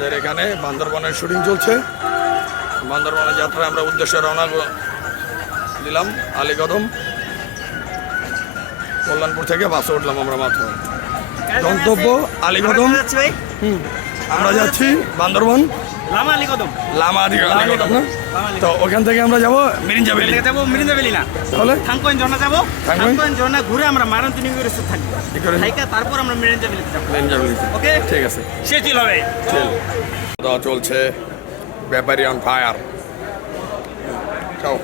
আমাদের এখানে বান্দরবনের শুটিং চলছে। বান্দরবনের যাত্রায় আমরা উদ্দেশ্যে রওনা দিলাম। আলীকদম কল্যাণপুর থেকে বাসে উঠলাম আমরা মাত্র। গন্তব্য আলীকদম। আমরা যাচ্ছি বান্দরবন লামা আলীকদম না, তো ওখান থেকে আমরা যাবো মিরিঞ্জা ভ্যালি। তাহলে থাংকোয়েন ঝর্ণা যাবো। থাংকোয়েন ঝর্ণা ঘুরে আমরা মারান্তিনি রিসোর্ট থাকবো, তারপর আমরা মিরিঞ্জা ভ্যালিতে যাবো। ওকে, ঠিক আছে, সে চিল হবে। চলছে ব্যাপারী অন ফায়ার। চাও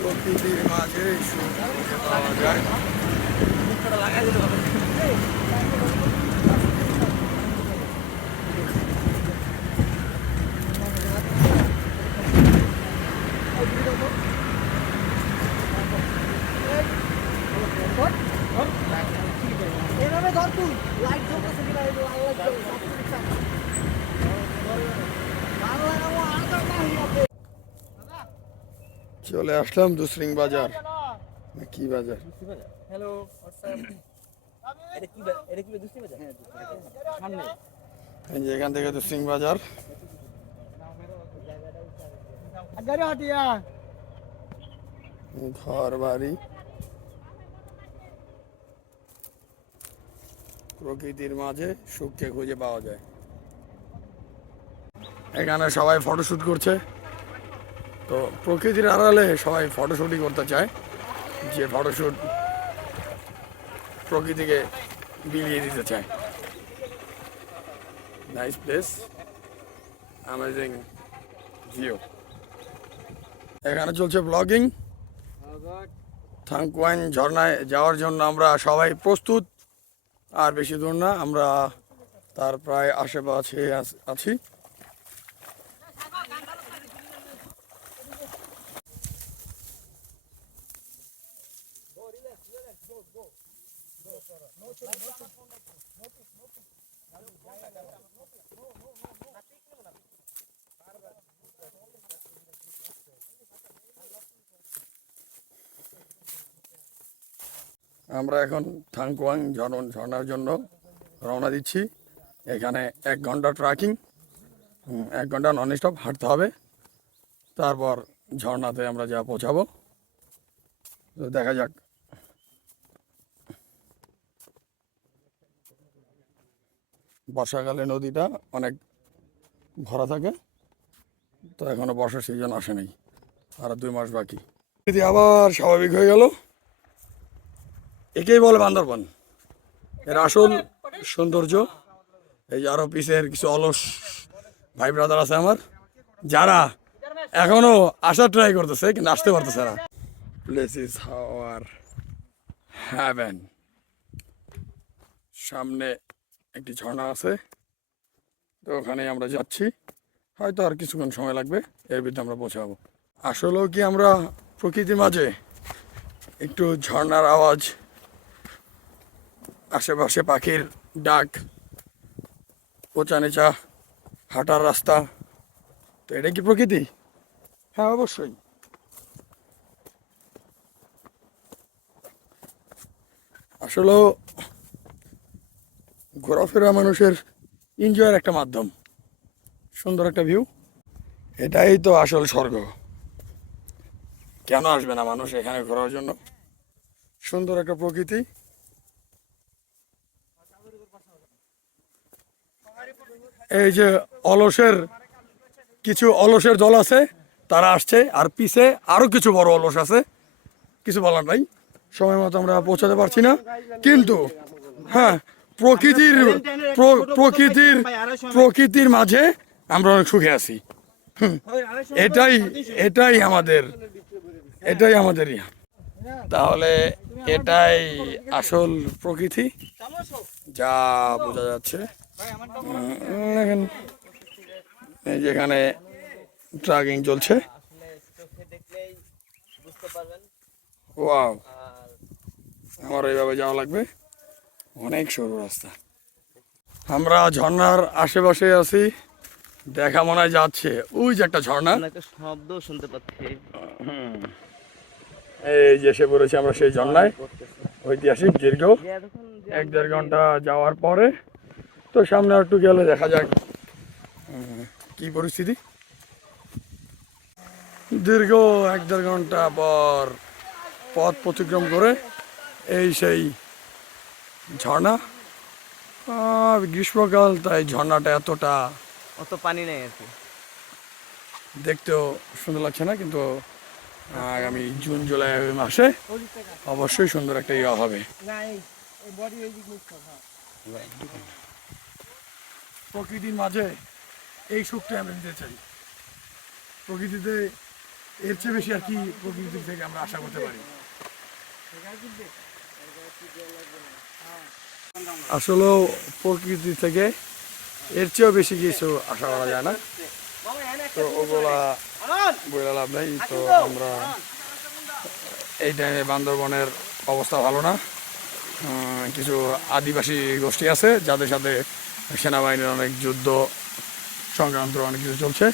প্রকৃতির মাঝে সুখ পাওয়া যায়। চলে আসলাম দুসরিং বাজার। কি বাজার? হ্যালো, এখান থেকে দুসরিং বাজার। ঘর বাড়ি, প্রকৃতির মাঝে সুখকে খুঁজে পাওয়া যায়। এখানে সবাই ফটোশুট করছে। তো প্রকৃতির আড়ালে সবাই ফটোশুটই করতে চায়, যে ফটোশুট প্রকৃতিকে বিলিয়ে দিতে চায়। Nice place, amazing view. এখানে চলছে ব্লগিং। থাংকোয়েন ঝর্ণায় যাওয়ার জন্য আমরা সবাই প্রস্তুত। আর বেশি দূর না, আমরা তার প্রায় আশেপাশে আছি। আমরা এখন থাংকোয়াং ঝর্ণার জন্য রওনা দিচ্ছি। এখানে 1 ঘন্টা ট্রেকিং, 1 ঘন্টা নন স্টপ হাঁটতে হবে। তারপর ঝর্ণাতে আমরা যা পৌঁছাবো। তো দেখা যাক। বর্ষাকালে নদীটা অনেক ভরা থাকে, তো এখনো বর্ষার সিজন আসেনি, আর 2 মাস বাকি। যদি আবার স্বাভাবিক হয়ে গেল, একেই বলে বান্দরবন। এর আসল সৌন্দর্য। এই আরো পিসের কিছু অলস ভাই ব্রাদার আছে আমার, যারা এখনো আসার ট্রাই করতেছে কিন্তু আসতে পারতেছে না। Place is our heaven. সামনে একটি ঝর্ণা আছে, তো ওখানে আমরা যাচ্ছি। হয়তো আর কিছুক্ষণ সময় লাগবে, এর ভিতরে আমরা পৌঁছাবো। আসলেও কি আমরা প্রকৃতির মাঝে একটু ঝর্ণার আওয়াজ, আশেপাশে পাখির ডাক, উঁচা নিচা হাঁটার রাস্তা, তো এটা কি প্রকৃতি? হ্যাঁ, অবশ্যই। আসলেও ঘোরাফেরা মানুষের এনজয়ের একটা মাধ্যম। সুন্দর একটা ভিউ, এটাই তো আসল স্বর্গ। কেন আসবে না মানুষ এখানে ঘোরার জন্য? সুন্দর একটা প্রকৃতি। এই যে কিছু অলসের দল আছে, তারা আসছে, আর পিছে আরো কিছু বড় অলস আছে, কিছু বলার নাই, সময় মতো আমরা পৌঁছাতে পারছি না, কিন্তু হ্যাঁ প্রকৃতির প্রকৃতির মাঝে আমরা অনেক সুখে আছি। এটাই এটাই আমাদের এটাই আমাদের ইয়া। তাহলে এটাই আসল প্রকৃতি যা বোঝা যাচ্ছে। দেখেন এই যেখানে ট্রাকিং চলছে, ওয়াও, আমার এইভাবে যাওয়া লাগবে, অনেক সরু রাস্তা। আমরা ঝর্ণার আশেপাশে আছি, দেখা মনে হয় যাচ্ছে ওই যে একটা ঝর্ণা, শব্দ শুনতে পাচ্ছি। এই যে এসে পড়েছি আমরা সেই ঝর্ণায়, ঐতিহাসিক দীর্ঘ 1-1.5 ঘন্টা যাওয়ার পরে। তো সামনে একটু গেলে দেখা যাক কি পরিস্থিতি। দীর্ঘ 1-1.5 ঘন্টা পর পথ অতিক্রম করে এই সেই ঝর্ণা। গ্রীষ্মকাল, তাই ঝর্ণাটা এতটা অত পানি নেই আর কি, দেখতেও সুন্দর লাগছে না, কিন্তু আগামী জুন জুলাই মাসে অবশ্যই সুন্দর একটা ইয়া হবে। প্রকৃতির মাঝে এই সুখটা আমরা নিতে চাই। প্রকৃতিতে এর চেয়ে বেশি আর কি প্রকৃতি থেকে আমরা আশা করতে পারি। আসলেও প্রকৃতি থেকে এর চেয়েও বেশি কিছু আশা করা যায় না, তো ওগুলা বলে লাভ নেই। তো আমরা এই টাইমে বান্দরবনের অবস্থা ভালো না, কিছু আদিবাসী গোষ্ঠী আছে যাদের সাথে সেনাবাহিনীর অনেক যুদ্ধ সংক্রান্ত অনেক কিছু চলছে।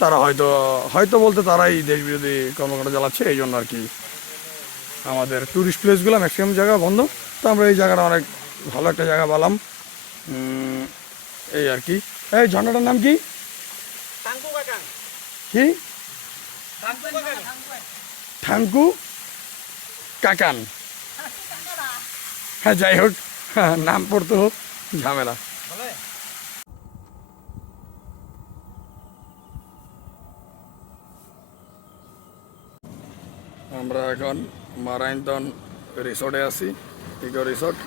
তারা হয়তো বলতে তারাই দেশ বিরোধী কর্মকাণ্ড চালাচ্ছে, এই জন্য আর কি আমাদের ট্যুরিস্ট প্লেসগুলো ম্যাক্সিমাম জায়গা বন্ধ। তো আমরা এই জায়গাটা অনেক ভালো একটা জায়গা পেলাম, এই আর কি। এই ঝর্ণাটার নাম কি? কি? ঠাঙ্কু কাকান। হ্যাঁ, যাই হোক, নাম পড়তে হোক ঝামেলা। আমরা এখন মারাইন্তন রিসোর্টে আছি, ইকো রিসোর্ট।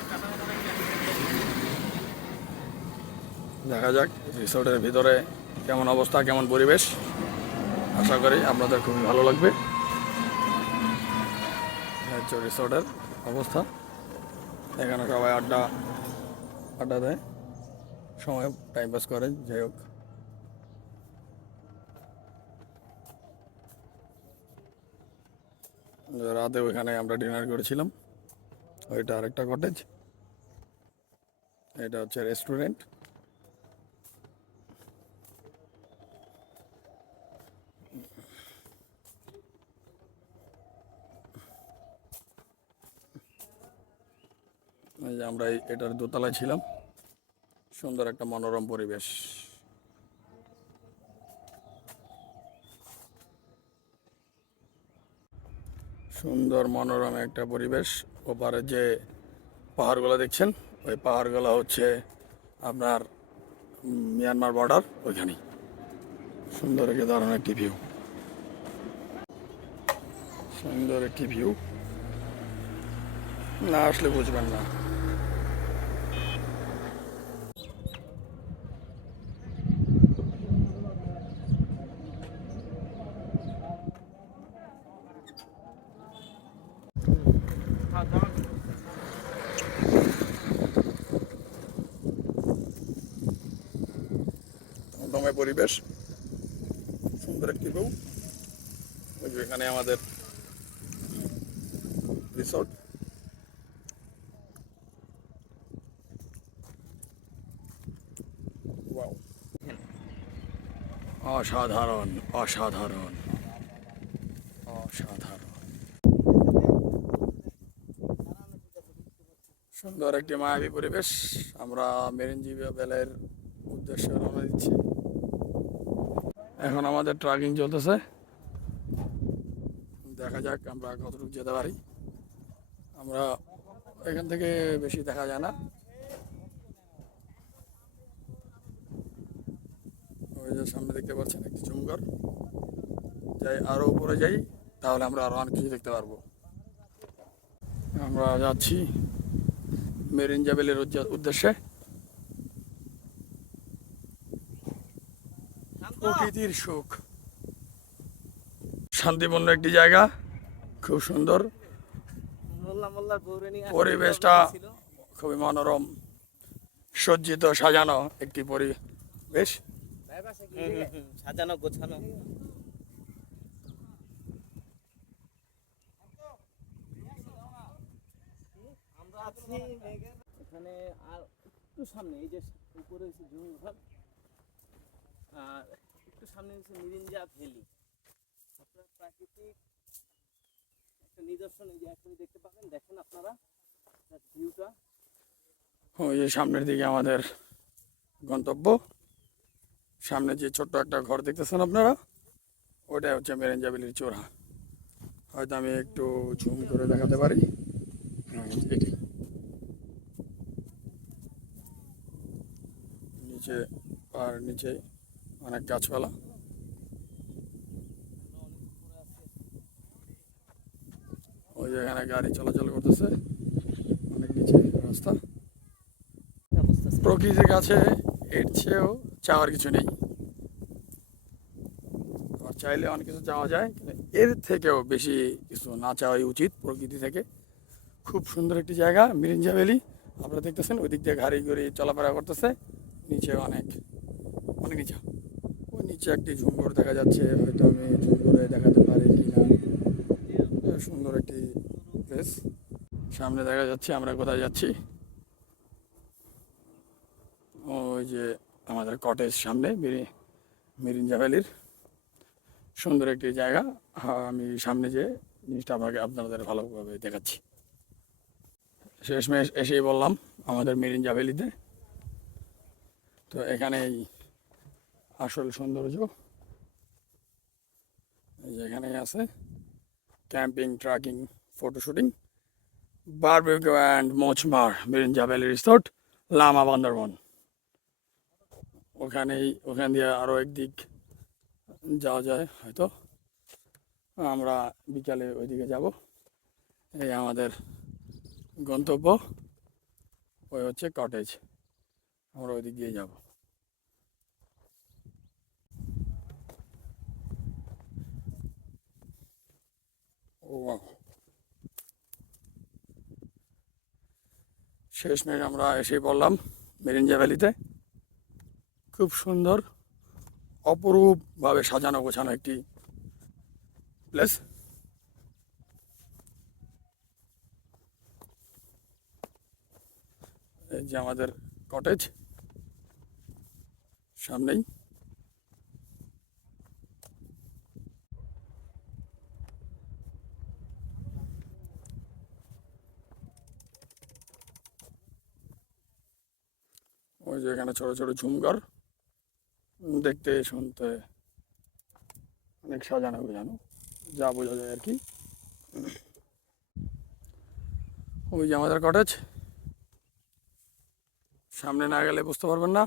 দেখা যাক রিসোর্টের ভিতরে কেমন অবস্থা, কেমন পরিবেশ। আশা করি আপনাদের খুবই ভালো লাগবে। হচ্ছে রিসোর্টের অবস্থা, এখানে সবাই আড্ডা দেয়, সময় টাইম পাস করে। যাই হোক, রাতে ওইখানে আমরা ডিনার করেছিলাম। ওইটা আরেকটা কটেজ, এটা হচ্ছে রেস্টুরেন্ট। এই যে আমরা এটার দোতলায় ছিলাম, সুন্দর একটা মনোরম পরিবেশ। সুন্দর মনোরম একটা পরিবেশ। ওপারে যে পাহাড়গুলো দেখছেন, ওই পাহাড়গুলো হচ্ছে আপনার মিয়ানমার বর্ডার, ওইখানেই সুন্দর একটি দারুণ একটি ভিউ, সুন্দর একটি ভিউ, না আসলে বুঝবেন না। দমে পরিবেশ, সুন্দর একটি ভিউ। ওই যে এখানে আমাদের রিসোর্ট। ওয়াও, অসাধারণ অসাধারণ অসাধারণ, সুন্দর একটি মায়াবী পরিবেশ। আমরা মেরিনজি বেলের উদ্দেশ্যে রওনা দিচ্ছি। এখন আমাদের ট্রাকিং চলতেছে, দেখা যাক আমরা কতটুকু যেতে পারি। আমরা এখান থেকে বেশি দেখা যায় না, ওই যে সামনে দেখতে পাচ্ছেন একটি চুমঘর। যাই আরো উপরে যাই, তাহলে আমরা আরো অনেক কিছু দেখতে পারবো। আমরা যাচ্ছি মেরিঞ্জা ভ্যালির উদ্দেশ্যে। প্রকৃতির সুখ, শান্তিপূর্ণ একটি জায়গা, খুব সুন্দর পরিবেশটা, খুবই মনোরম, সজ্জিত সাজানো একটি পরিবেশ। সাজানো গোছানো। আমরা আছি এখানে, আর একটু সামনে এই যে উপরে হচ্ছে ঝুমঘর, আর একটু সামনে হচ্ছে মিরিঞ্জা ভ্যালি। আপনার প্রাকৃতিক একটা নিদর্শন এই যে এখনই দেখতে পাবেন, দেখেন আপনারা ভিউটা। ওই যে সামনের দিকে আমাদের গন্তব্য, সামনে যে ছোট্ট একটা ঘর দেখতেছেন আপনারা, ওটাই হচ্ছে মেরিঞ্জা ভ্যালির চূড়া। হয়তো আমি একটু জুম করে দেখাতে পারি। এটি নিচে, আর নিচে অনেক গাছপালা। ওই যে এখানে গাড়ি চলাচল করতেছে, অনেক নিচে রাস্তা। প্রকৃতির কাছে এর চেয়েও চাওয়ার কিছু নেই। আর চাইলে অনেক কিছু চাওয়া যায়, কিন্তু এর থেকেও বেশি কিছু না চাওয়াই উচিত প্রকৃতি থেকে। খুব সুন্দর একটি জায়গা মিরিঞ্জা ভ্যালি। আপনারা দেখতেছেন ওই দিক দিয়ে গাড়ি গাড়ি চলাফেরা করতেছে, নিচে অনেক অনেক নিচে। ওই নিচে একটি ঝুমঘর দেখা যাচ্ছে, হয়তো আমি জুম করে দেখাতে পারি কিনা। সুন্দর একটি প্লেস। সামনে দেখা যাচ্ছে আমরা কোথায় যাচ্ছি। ওই যে আমাদের কটেজ সামনে মিরিঞ্জা ভ্যালির সুন্দর একটি জায়গা। আমি সামনে যে জিনিসটা আপনাদের ভালোভাবে দেখাচ্ছি। শেষমেশ এসেই বললাম আমাদের মিরিঞ্জা ভ্যালিতে। তো এখানেই আসল সৌন্দর্য, এই যে এখানেই আছে camping, trekking, photoshooting, barbecue and মোচমার মিরিঞ্জা ভ্যালি রিসোর্ট, লামা বান্দরবন। ওখান দিয়ে আরও একদিক যাওয়া যায় হয়তো। আমরা বিকালে ওইদিকে যাব। এই আমাদের গন্তব্য, ওই হচ্ছে কটেজ, আমরা ওইদিক দিয়ে যাব। ও শেষমেশ আমরা এসেই পড়লাম মিরিঞ্জা ভ্যালিতে। খুব সুন্দর, অপরূপভাবে সাজানো গোছানো একটি প্লেস। এই যে আমাদের কটেজ সামনেই। ওই যে এখানে ছোট ছোট ঝুমঘর, দেখতে শুনতে অনেক সাজানো গোছানো, যা বোঝা যায় আর কি। ওই যে আমাদের কটেজ, সামনে না গেলে বুঝতে পারবেন না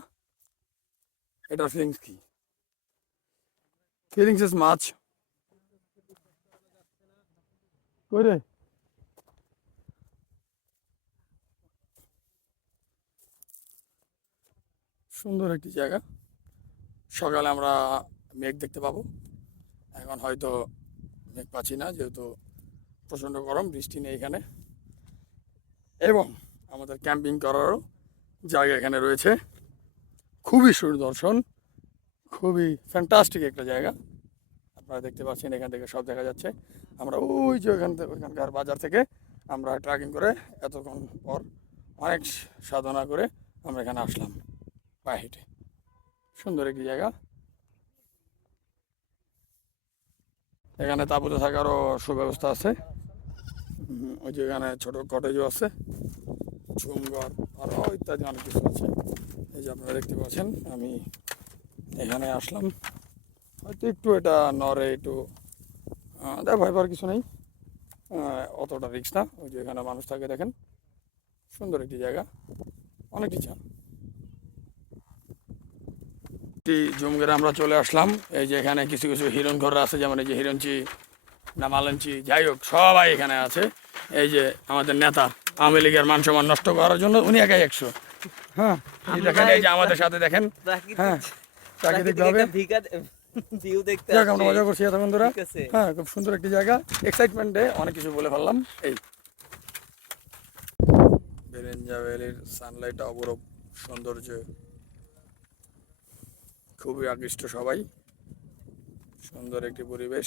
এটার ফিলিংস কি। ফিলিংস ইজ মাছ। কই রে, সুন্দর একটি জায়গা। সকালে আমরা মেঘ দেখতে পাবো, এখন হয়তো মেঘ পাচ্ছি না যেহেতু প্রচণ্ড গরম, বৃষ্টি নেই এখানে। এবং আমাদের ক্যাম্পিং করারও জায়গা এখানে রয়েছে, খুবই সুদর্শন, খুবই ফ্যান্টাস্টিক একটা জায়গা। আপনারা দেখতে পাচ্ছেন এখান থেকে সব দেখা যাচ্ছে। আমরা ওই যে ওইখানকার বাজার থেকে আমরা ট্রেকিং করে এতক্ষণ পর অনেক সাধনা করে আমরা এখানে আসলাম পায়ে হেঁটে। সুন্দর একটি জায়গা। এখানে তাঁবুতে থাকারও সুব্যবস্থা আছে। ওই যে এখানে ছোটো কটেজও আছে, ঝুমঘর আরও ইত্যাদি অনেক কিছু আছে। এই যে আপনারা দেখতে পাচ্ছেন আমি এখানে আসলাম। হয়তো একটু এটা নড়ে, একটু ভয় পাওয়ার কিছু নেই, অতটা রিস্ক না। ওই যে এখানে মানুষ থাকে দেখেন, সুন্দর একটি জায়গা, অনেক ইচ্ছা। ঝুমঘরে আমরা চলে আসলাম। এই যে এখানে কিছু কিছু হিরণ ঘর আছে, যেমন এই যে হিরণচি না মালঞ্চি, যাই হোক সবাই এখানে আছে। এই যে আমাদের নেতা আওয়ামী লীগের মান সম্মান নষ্ট করার জন্য উনি একাই 100। হ্যাঁ এই দেখেন, এই যে আমাদের সাথে দেখেন, হ্যাঁ প্রাকৃতিক ভাবে ভিউ দেখতে যাক আমরা মজা করছি এত বন্ধুরা। ঠিক আছে। হ্যাঁ খুব সুন্দর একটি জায়গা, এক্সাইটমেন্টে অনেক কিছু বলে ফেললাম। এই বেরেঞ্জা ভ্যালির সানলাইট অপরূপ সৌন্দর্য, খুবই আকৃষ্ট সবাই, সুন্দর একটি পরিবেশ,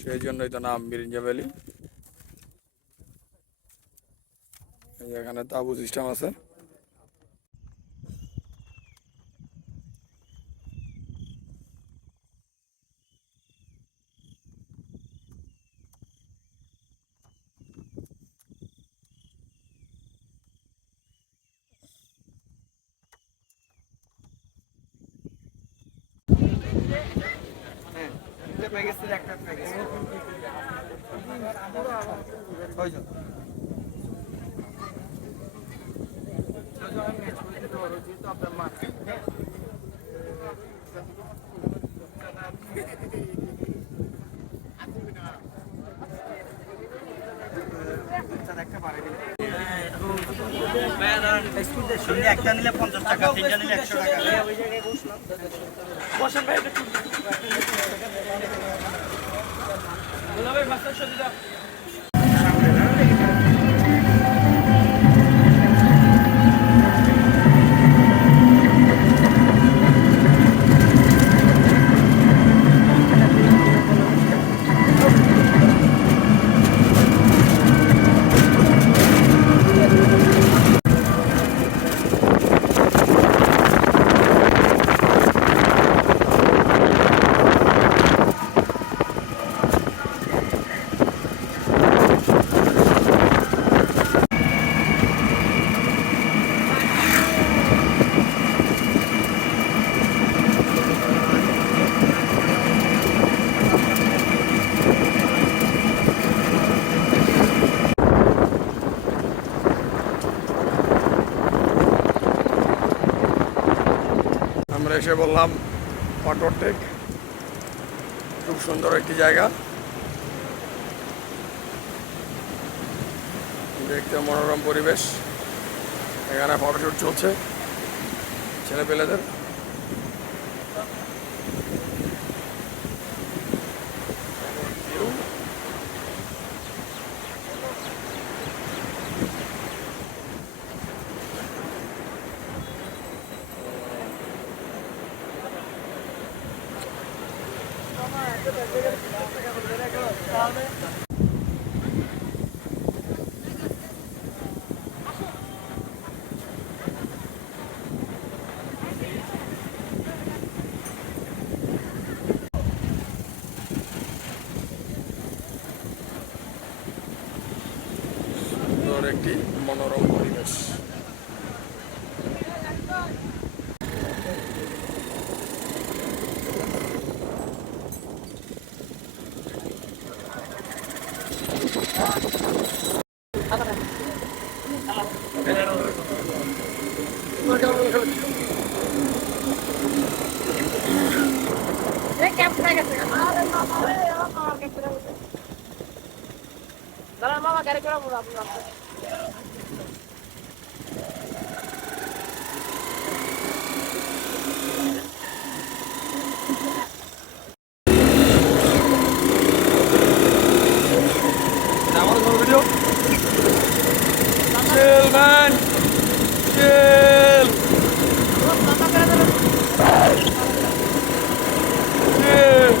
সেই জন্যই তো নাম বেরেঞ্জা ভ্যালি। এই যে এখানে তাঁবু সিস্টেম আছে। একটা নিলে 50 টাকা, তিনটা নিলে 100 টাকা। আমরা এসে বললাম ওয়াটারটেক, খুব সুন্দর একটি জায়গা, দেখতে মনোরম পরিবেশ। এখানে ফটোশুট চলছে ছেলে পেলেদের। সুন্দর একটি মনোরম পরিবেশ। Mama, quero que eu vou lá. Chill, man. Chill. Chill.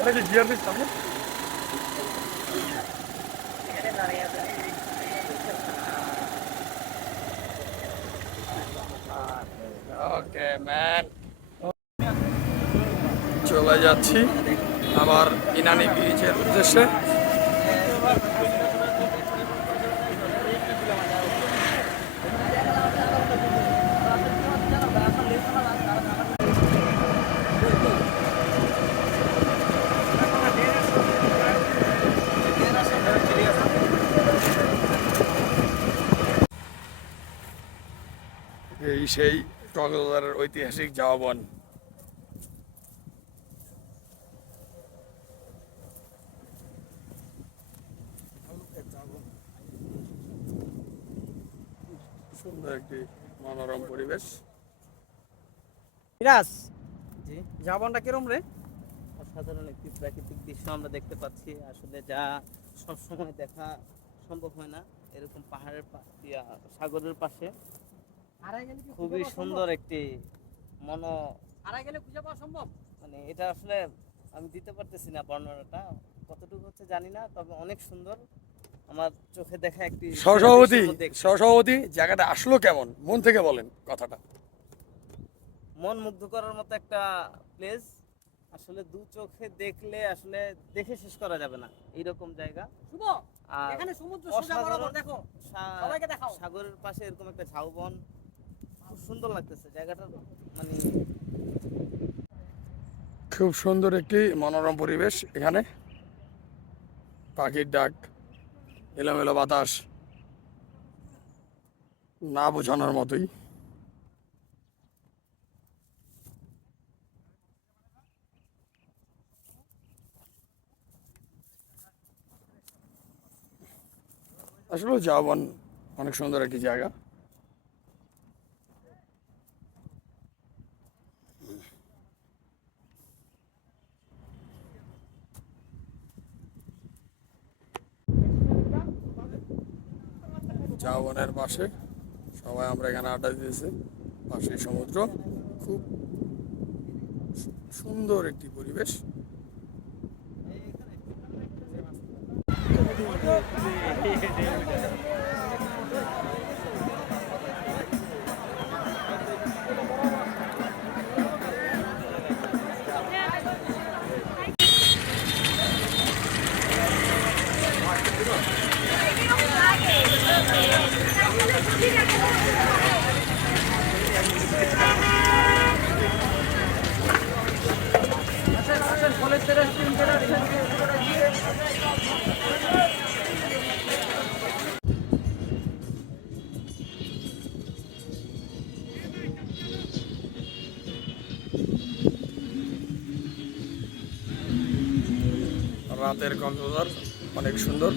এটা কি গিয়ার পিস সামনে? ওকে ম্যান, চলে যাচ্ছি আবার ইনানি বিচের উদ্দেশ্যে। এই সেই কক্সবাজারের ঐতিহাসিক ঝাউ বন। সুন্দর একটি মনোরম পরিবেশ। মিরাজ, জি, জাবনটা কিরম রে? অসাধারণ একটি প্রাকৃতিক দৃশ্য আমরা দেখতে পাচ্ছি, আসলে যা সবসময় দেখা সম্ভব হয় না। এরকম পাহাড়ের সাগরের পাশে খুবই সুন্দর একটি হারাই গেলে খুঁজে পাওয়া সম্ভব? মানে এটা আসলে আমি দিতে পারতেছি না বর্ণনাটা, কতটুকু হচ্ছে জানি না, তবে অনেক সুন্দর। আমার চোখে দেখা একটি সহসভাপতি, দৃশ্যের মধ্যে একটি। সহসভাপতি, জায়গাটা আসলো কেমন? মন থেকে বলেন কথাটা। মন মুগ্ধ করার মতো একটা প্লেস, আসলে দু চোখে দেখলে আসলে দেখে শেষ করা যাবে না এইরকম জায়গা। শুভ, আর এখানে সমুদ্র সোজা বরাবর দেখো, সবাইকে দেখাও। সাগরের পাশে এরকম একটা ঝাউবন, খুব সুন্দর লাগতেছে জায়গাটা। মানে খুব সুন্দর একটি মনোরম পরিবেশ এখানে, পাখির ডাক, এলোমেলো বাতাস, না বোঝানোর মতোই। আসলে ঝাউ বন অনেক সুন্দর একটি জায়গা। ঝাউ বনের পাশে সবাই আমরা এখানে আড্ডা দিতেছি, পাশে সমুদ্র, খুব সুন্দর একটি পরিবেশ। রাতের কক্সবাজার অনেক সুন্দর।